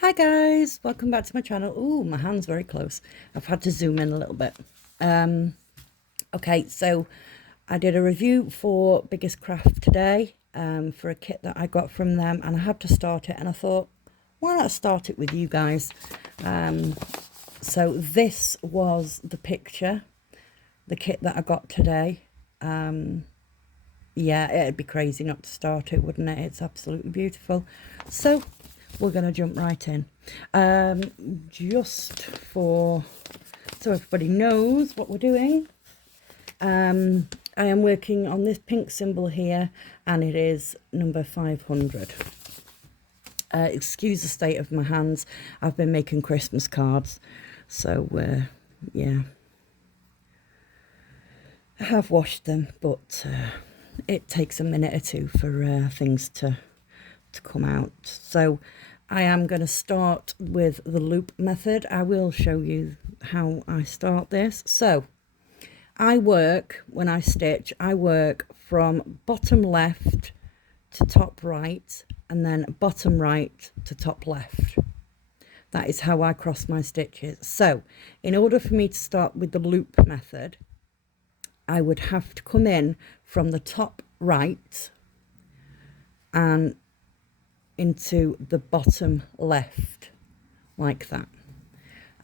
Hi guys, welcome back to my channel. Oh, my hand's very close. I've had to zoom in a little bit. Okay, so I did a review for Biggest Craft today for a kit that I got from them, and I had to start it, and I thought, why not start it with you guys? So this was the picture, the kit that I got today. Yeah, it'd be crazy not to start it, wouldn't it? It's absolutely beautiful. So we're going to jump right in. Just for so everybody knows what we're doing, I am working on this pink symbol here, and it is number 500. Excuse the state of my hands. I've been making Christmas cards, so yeah, I have washed them, but it takes a minute or two for things to come out. So I am going to start with the loop method. I will show you how I start this. So when I stitch, I work from bottom left to top right, and then bottom right to top left. That is how I cross my stitches. So in order for me to start with the loop method, I would have to come in from the top right and into the bottom left, like that,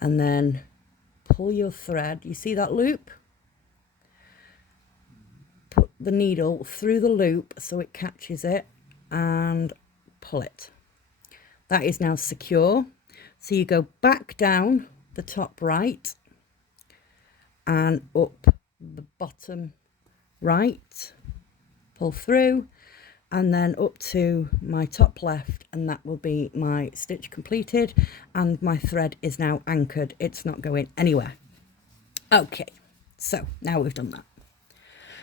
and then pull your thread. You see that loop? Put the needle through the loop so it catches it and pull it. That is now secure. So you go back down the top right and up the bottom right, pull through, and then up to my top left, and that will be my stitch completed, and my thread is now anchored. It's not going anywhere. Okay, so now we've done that.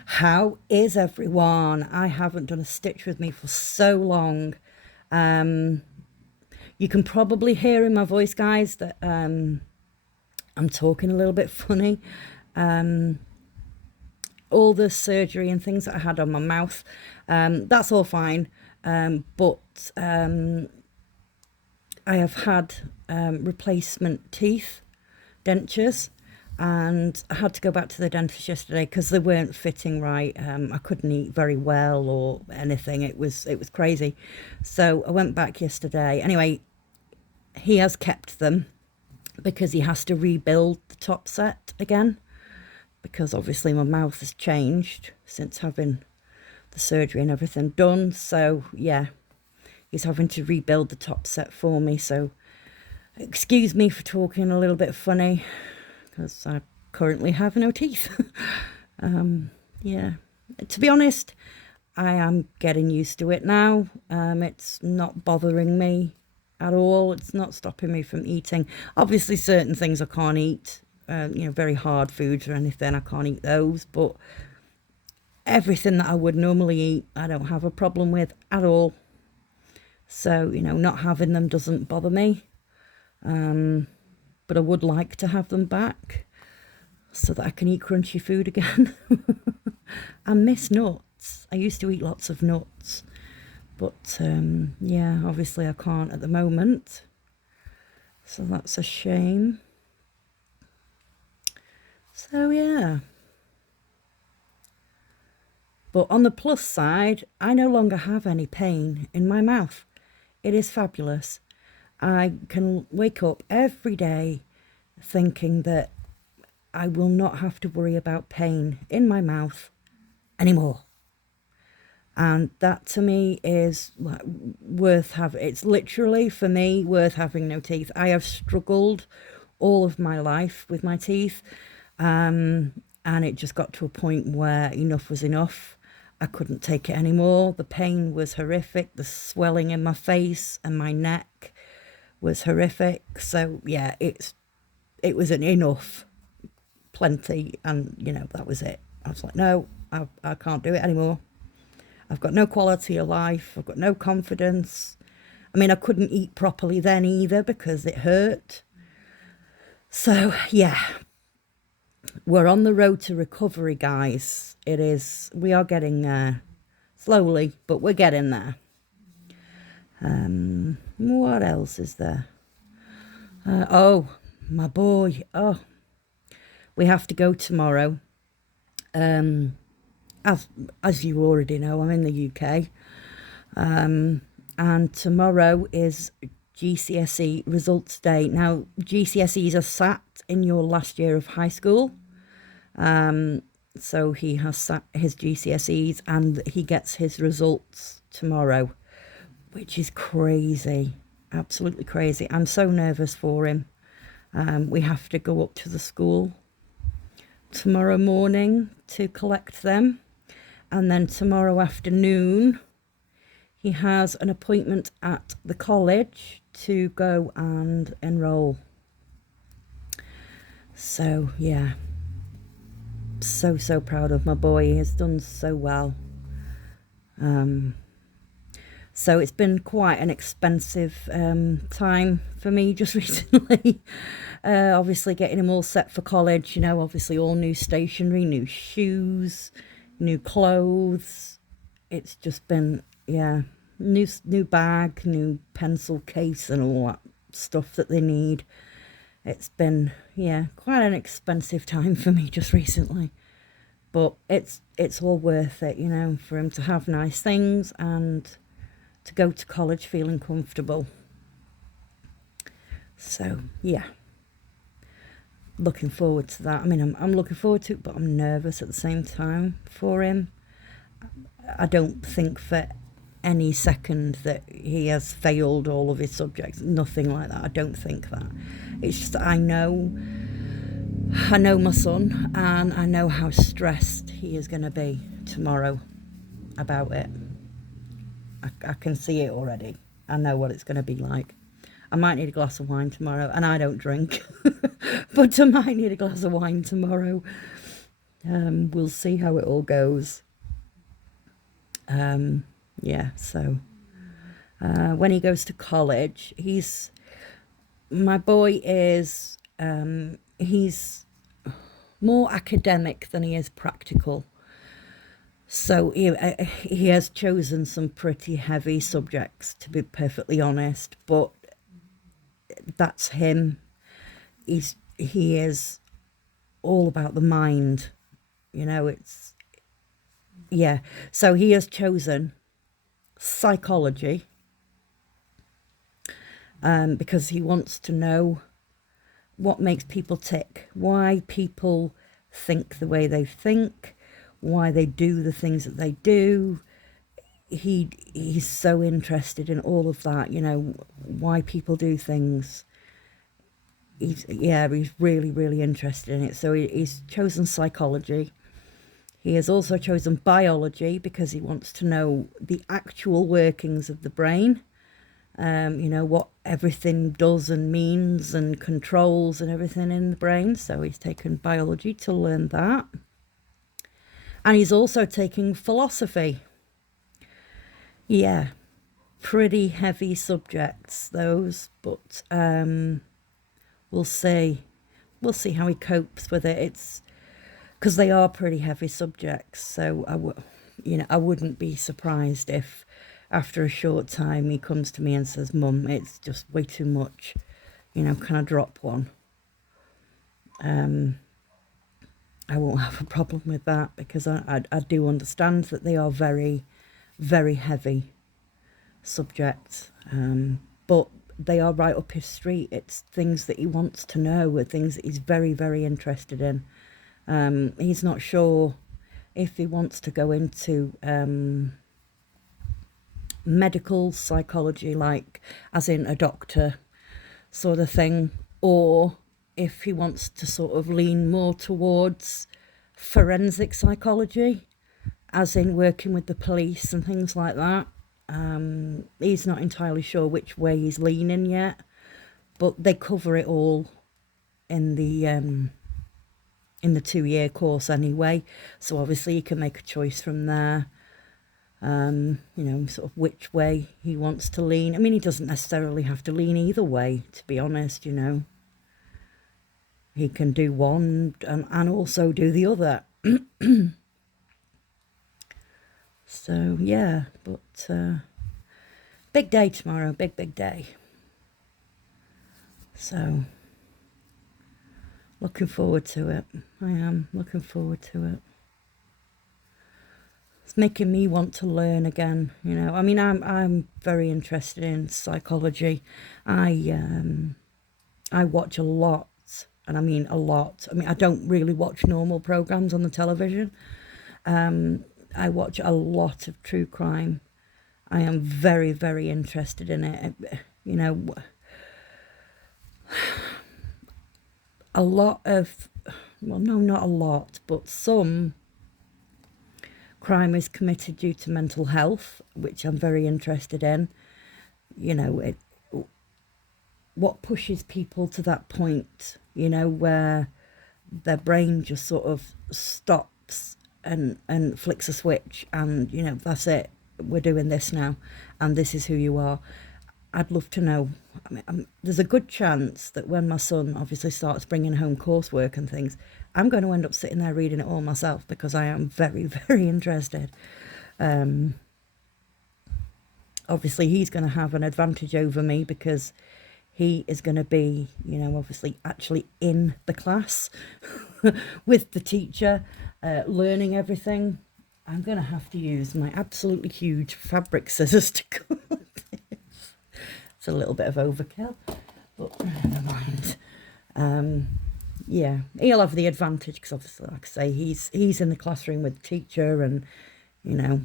How is everyone? I haven't done a stitch with me for so long. You can probably hear in my voice, guys, that I'm talking a little bit funny. All the surgery and things that I had on my mouth, that's all fine, but I have had replacement teeth, dentures, and I had to go back to the dentist yesterday because they weren't fitting right. I couldn't eat very well or anything. It was crazy. So I went back yesterday. Anyway, he has kept them because he has to rebuild the top set again, because obviously my mouth has changed since having the surgery and everything done. So yeah, he's having to rebuild the top set for me. So excuse me for talking a little bit funny, because I currently have no teeth. Yeah, to be honest, I am getting used to it now. It's not bothering me at all. It's not stopping me from eating. Obviously certain things I can't eat, very hard foods or anything, I can't eat those, but everything that I would normally eat, I don't have a problem with at all. So, not having them doesn't bother me. But I would like to have them back so that I can eat crunchy food again. I miss nuts. I used to eat lots of nuts, but yeah, obviously I can't at the moment. So that's a shame. So yeah. But on the plus side, I no longer have any pain in my mouth. It is fabulous. I can wake up every day thinking that I will not have to worry about pain in my mouth anymore. And that to me is worth having. It's literally, for me, worth having no teeth. I have struggled all of my life with my teeth. And it just got to a point where enough was enough. I couldn't take it anymore. The pain was horrific. The swelling in my face and my neck was horrific. So yeah, it was an enough, plenty, and that was it. I was like, no, I can't do it anymore. I've got no quality of life. I've got no confidence. I mean, I couldn't eat properly then either because it hurt. So yeah, we're on the road to recovery, guys. We are getting there slowly, but we're getting there. What else is there? Oh, my boy. Oh, we have to go tomorrow. Um, as as you already know, I'm in the UK. And tomorrow is GCSE results day. Now, GCSEs are sat in your last year of high school. So he has sat his GCSEs and he gets his results tomorrow, which is crazy. Absolutely crazy. I'm so nervous for him. We have to go up to the school tomorrow morning to collect them. And then tomorrow afternoon, he has an appointment at the college to go and enroll. So, yeah, so proud of my boy. He has done so well. So it's been quite an expensive time for me just recently. Obviously getting him all set for college, you know, obviously all new stationery, new shoes, new clothes. It's just been, yeah, new bag, new pencil case and all that stuff that they need. It's been, yeah, quite an expensive time for me just recently. But it's all worth it, you know, for him to have nice things and to go to college feeling comfortable. So, yeah, looking forward to that. I mean, I'm looking forward to it, but I'm nervous at the same time for him. I don't think for any second that he has failed all of his subjects. Nothing like that. I don't think that. It's just that I know my son, and I know how stressed he is going to be tomorrow about it. I can see it already. I know what it's going to be like. I might need a glass of wine tomorrow, and I don't drink, but I might need a glass of wine tomorrow. We'll see how it all goes. Yeah, so when he goes to college, my boy is, he's more academic than he is practical. So he has chosen some pretty heavy subjects, to be perfectly honest, but that's him. He is all about the mind, you know, yeah. So he has chosen psychology, because he wants to know what makes people tick, why people think the way they think, why they do the things that they do. He's so interested in all of that, you know, why people do things. He's really interested in it. So he's chosen psychology. He has also chosen biology because he wants to know the actual workings of the brain. You know, what everything does and means and controls and everything in the brain. So he's taken biology to learn that. And he's also taking philosophy. Yeah, pretty heavy subjects, those, but we'll see. We'll see how he copes with it. It's because they are pretty heavy subjects. So I wouldn't be surprised if after a short time he comes to me and says, "Mum, it's just way too much. You know, can I drop one?" I won't have a problem with that because I do understand that they are very, very heavy subjects. But they are right up his street. It's things that he wants to know, or things that he's very, very interested in. He's not sure if he wants to go into medical psychology, like as in a doctor sort of thing, or if he wants to sort of lean more towards forensic psychology, as in working with the police and things like that. He's not entirely sure which way he's leaning yet, but they cover it all in the 2-year course anyway. So obviously he can make a choice from there. You know, sort of which way he wants to lean. I mean, he doesn't necessarily have to lean either way, to be honest, you know. He can do one and also do the other. So, yeah, but big day tomorrow, big day. So, looking forward to it. I am looking forward to it. It's making me want to learn again. You know, I mean, I'm very interested in psychology. I watch a lot, and I mean a lot. I mean, I don't really watch normal programs on the television. I watch a lot of true crime. I am very, very interested in it. You know, a lot of, well, no, not a lot, but some crime is committed due to mental health, which I'm very interested in. You know, what pushes people to that point, you know, where their brain just sort of stops and flicks a switch and, you know, that's it. We're doing this now and this is who you are. I'd love to know. I mean, there's a good chance that when my son obviously starts bringing home coursework and things, I'm going to end up sitting there reading it all myself because I am very, very interested. Obviously, he's going to have an advantage over me because he is going to be, you know, obviously actually in the class with the teacher, learning everything. I'm going to have to use my absolutely huge fabric scissors to cut this. It's a little bit of overkill, but never mind. Yeah, he'll have the advantage because obviously, like I say, he's in the classroom with the teacher and, you know,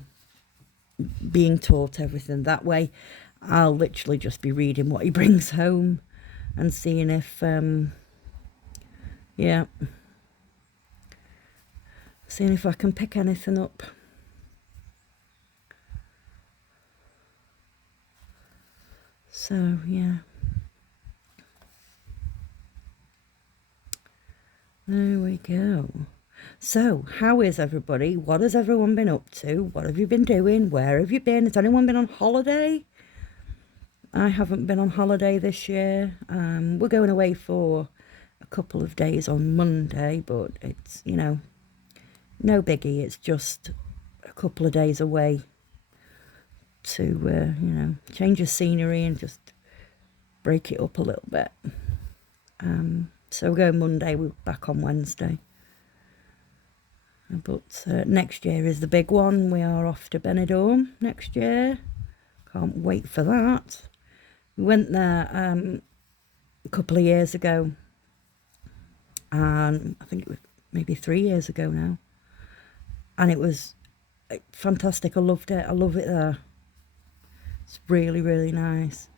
being taught everything that way. I'll literally just be reading what he brings home and seeing if, yeah, seeing if I can pick anything up. So, yeah. There we go. So, how is everybody? What has everyone been up to? What have you been doing? Where have you been? Has anyone been on holiday? I haven't been on holiday this year. We're going away for a couple of days on Monday, but it's, you know, no biggie. It's just a couple of days away to, you know, change of scenery and just break it up a little bit. So we're going Monday, we're back on Wednesday. But next year is the big one. We are off to Benidorm next year. Can't wait for that. We went there a couple of years ago. And I think it was maybe 3 years ago now. And it was fantastic. I loved it. I love it there. It's really, really nice.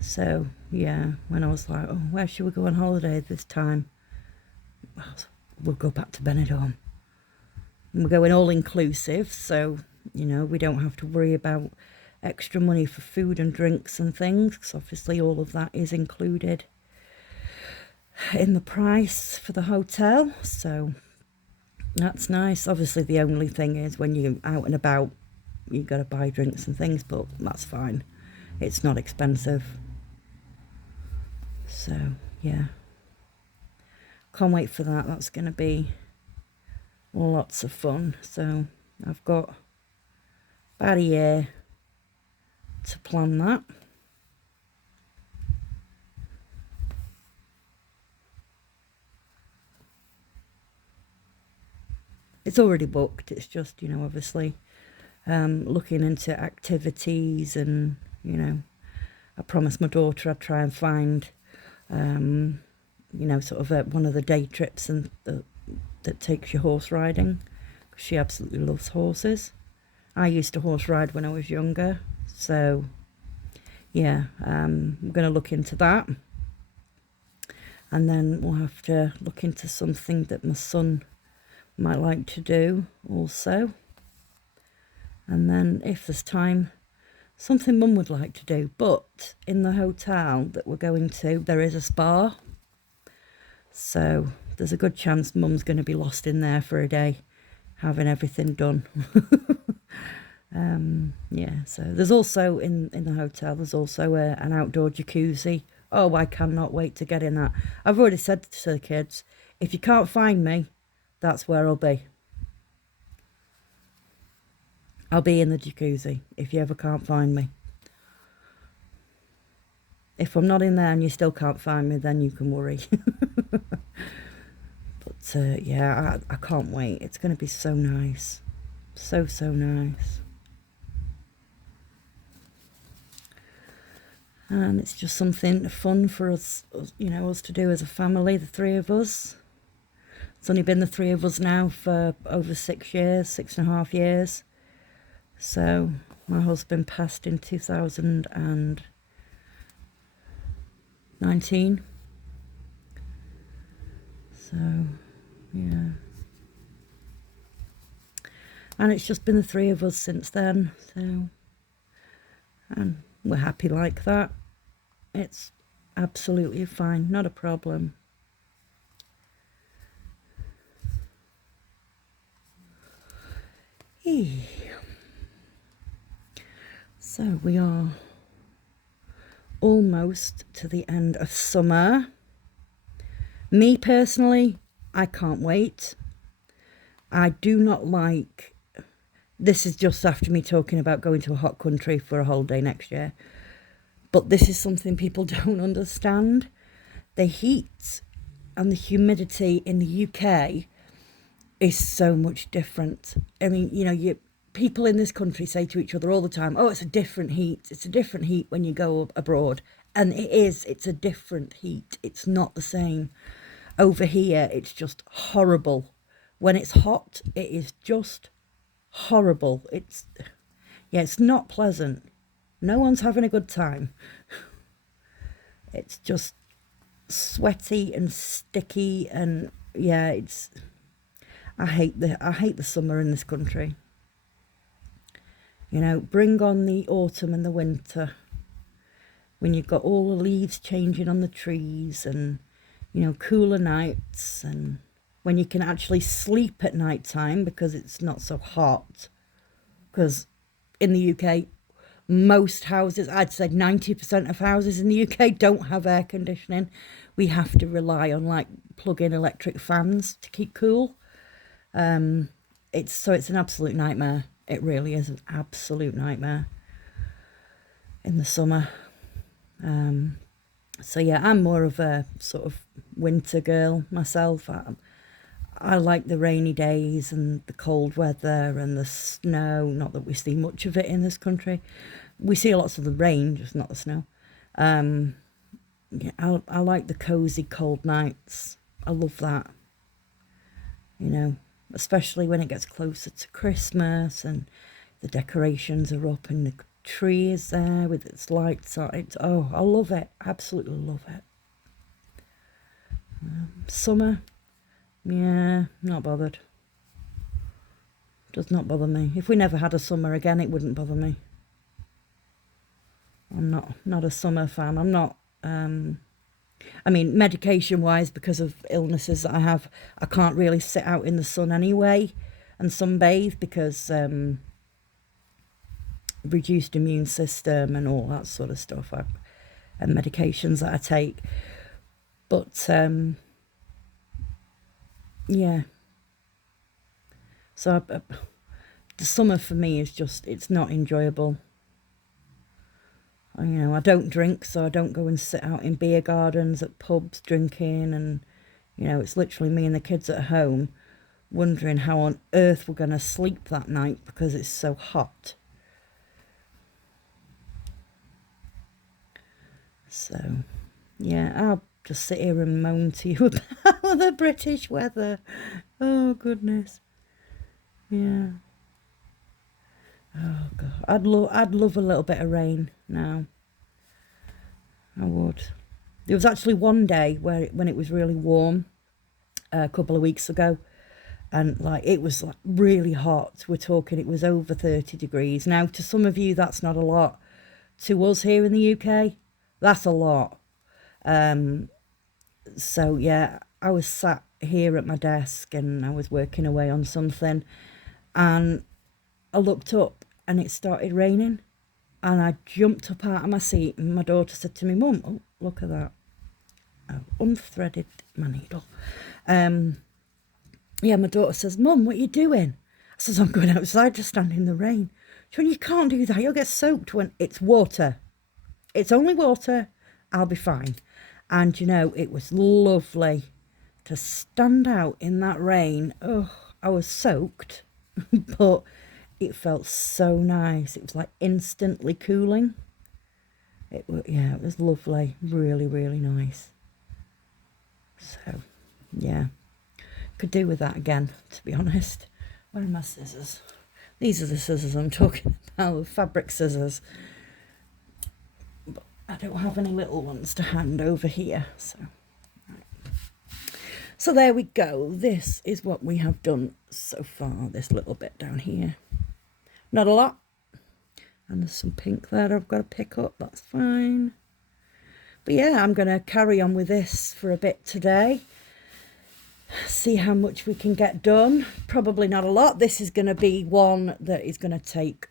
So, yeah, when I was like, oh, where should we go on holiday this time? We'll go back to Benidorm. And we're going all inclusive, so, you know, we don't have to worry about extra money for food and drinks and things, because obviously all of that is included in the price for the hotel. So that's nice. Obviously the only thing is when you're out and about, you've got to buy drinks and things, but that's fine. It's not expensive. So, yeah. Can't wait for that. That's going to be lots of fun. So, I've got about a year to plan that. It's already booked. It's just, you know, obviously looking into activities and, you know, I promised my daughter I'd try and find, you know, sort of one of the day trips and that takes you horse riding. She absolutely loves horses. I used to horse ride when I was younger. So, yeah, I'm going to look into that. And then we'll have to look into something that my son might like to do also. And then if there's time, something Mum would like to do. But in the hotel that we're going to, there is a spa. So there's a good chance Mum's going to be lost in there for a day, having everything done. Yeah, so there's also in the hotel, there's also an outdoor jacuzzi. Oh, I cannot wait to get in that. I've already said to the kids, if you can't find me, that's where I'll be. I'll be in the jacuzzi if you ever can't find me. If I'm not in there and you still can't find me, then you can worry. But yeah, I can't wait. It's going to be so nice. So, so nice. And it's just something fun for us, you know, us to do as a family, the three of us. It's only been the three of us now for over 6 years, 6.5 years. So my husband passed in 2019. So, yeah. And it's just been the three of us since then. So, and we're happy like that. It's absolutely fine, not a problem. So we are almost to the end of summer. Me personally, I can't wait. I do not like, this is just after me talking about going to a hot country for a holiday next year. But this is something people don't understand. The heat and the humidity in the UK is so much different. I mean, you know, people in this country say to each other all the time, oh, it's a different heat. It's a different heat when you go abroad. And it is, it's a different heat. It's not the same. Over here, it's just horrible. When it's hot, it is just horrible. It's not pleasant. No one's having a good time. It's just sweaty and sticky, and yeah, I hate the summer in this country. You know, bring on the autumn and the winter, when you've got all the leaves changing on the trees, and, you know, cooler nights, and when you can actually sleep at night time because it's not so hot. Because in the UK, most houses, I'd say 90% of houses in the UK don't have air conditioning. We have to rely on like plug-in electric fans to keep cool. It's an absolute nightmare. It really is an absolute nightmare in the summer. So yeah, I'm more of a sort of winter girl myself. I like the rainy days and the cold weather and the snow. Not that we see much of it in this country. We see lots of the rain, just not the snow. Yeah, I like the cozy cold nights. I love that. You know, especially when it gets closer to Christmas and the decorations are up and the tree is there with its lights on. I love it. Absolutely love it. Summer, yeah, not bothered. Does not bother me. If we never had a summer again, it wouldn't bother me. I'm not a summer fan. I'm not, I mean, medication-wise, because of illnesses that I have, I can't really sit out in the sun anyway and sunbathe because reduced immune system and all that sort of stuff, and medications that I take. But, yeah. So the summer for me is just, it's not enjoyable. You know, I don't drink, so I don't go and sit out in beer gardens at pubs drinking, and, you know, it's literally me and the kids at home wondering how on earth we're going to sleep that night because it's so hot. So, yeah, I'll just sit here and moan to you about the British weather. Oh, goodness. Yeah. Oh, God. I'd love a little bit of rain now. I would. There was actually one day when it was really warm a couple of weeks ago, and like it was like really hot. We're talking it was over 30 degrees. Now, to some of you, that's not a lot. To us here in the UK, that's a lot. So yeah, I was sat here at my desk and I was working away on something, and I looked up and it started raining, and I jumped up out of my seat, and my daughter said to me, "Mum, oh, look at that. I've unthreaded my needle." Yeah, my daughter says, "Mum, what are you doing?" I says, "I'm going outside to stand in the rain." She went, "You can't do that. You'll get soaked." When it's water. It's only water. I'll be fine. And you know, it was lovely to stand out in that rain. Oh, I was soaked, but it felt so nice. It was like instantly cooling. Yeah, it was lovely. Really, really nice. So, yeah. Could do with that again, to be honest. Where are my scissors? These are the scissors I'm talking about, the fabric scissors. But I don't have any little ones to hand over here, so... So there we go. This is what we have done so far, this little bit down here. Not a lot. And there's some pink there I've got to pick up. That's fine. But yeah, I'm going to carry on with this for a bit today. See how much we can get done. Probably not a lot. This is going to be one that is going to take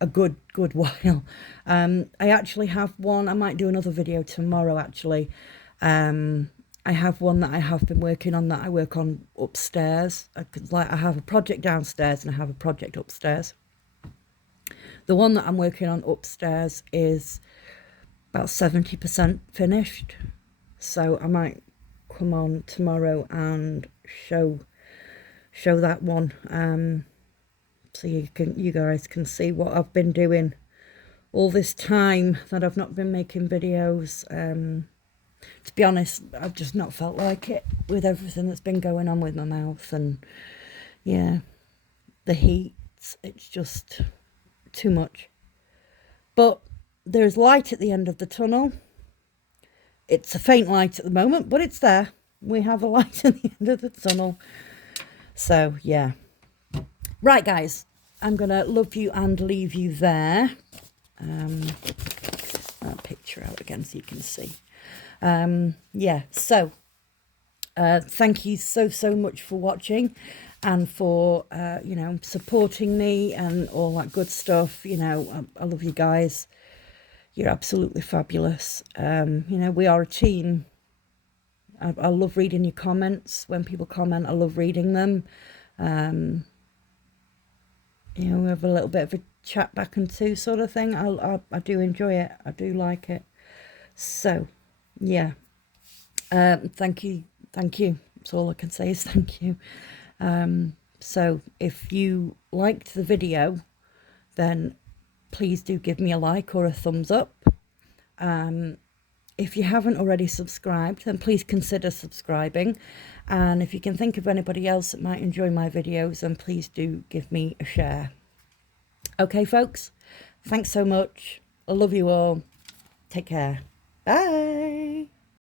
a good while. I actually have one. I might do another video tomorrow, actually. I have one that I have been working on that I work on upstairs. I have a project downstairs and I have a project upstairs. The one that I'm working on upstairs is about 70% finished. So I might come on tomorrow and show that one. So you guys can see what I've been doing all this time that I've not been making videos. To be honest, I've just not felt like it with everything that's been going on with my mouth, and yeah, the heat, it's just too much. But there's light at the end of the tunnel. It's a faint light at the moment, but it's there. We have a light at the end of the tunnel. So yeah. Right, guys, I'm going to love you and leave you there. That picture out again so you can see. Yeah, so thank you so much for watching and for you know, supporting me and all that good stuff. You know, I love you guys. You're absolutely fabulous. You know, we are a team. I love reading your comments. When people comment, I love reading them. You know, we have a little bit of a chat back and two sort of thing. I do enjoy it. I do like it. So yeah, thank you. That's all I can say is thank you. So if you liked the video, then please do give me a like or a thumbs up. If you haven't already subscribed, then please consider subscribing. And if you can think of anybody else that might enjoy my videos, then please do give me a share. Okay, folks, thanks so much. I love you all. Take care. Bye.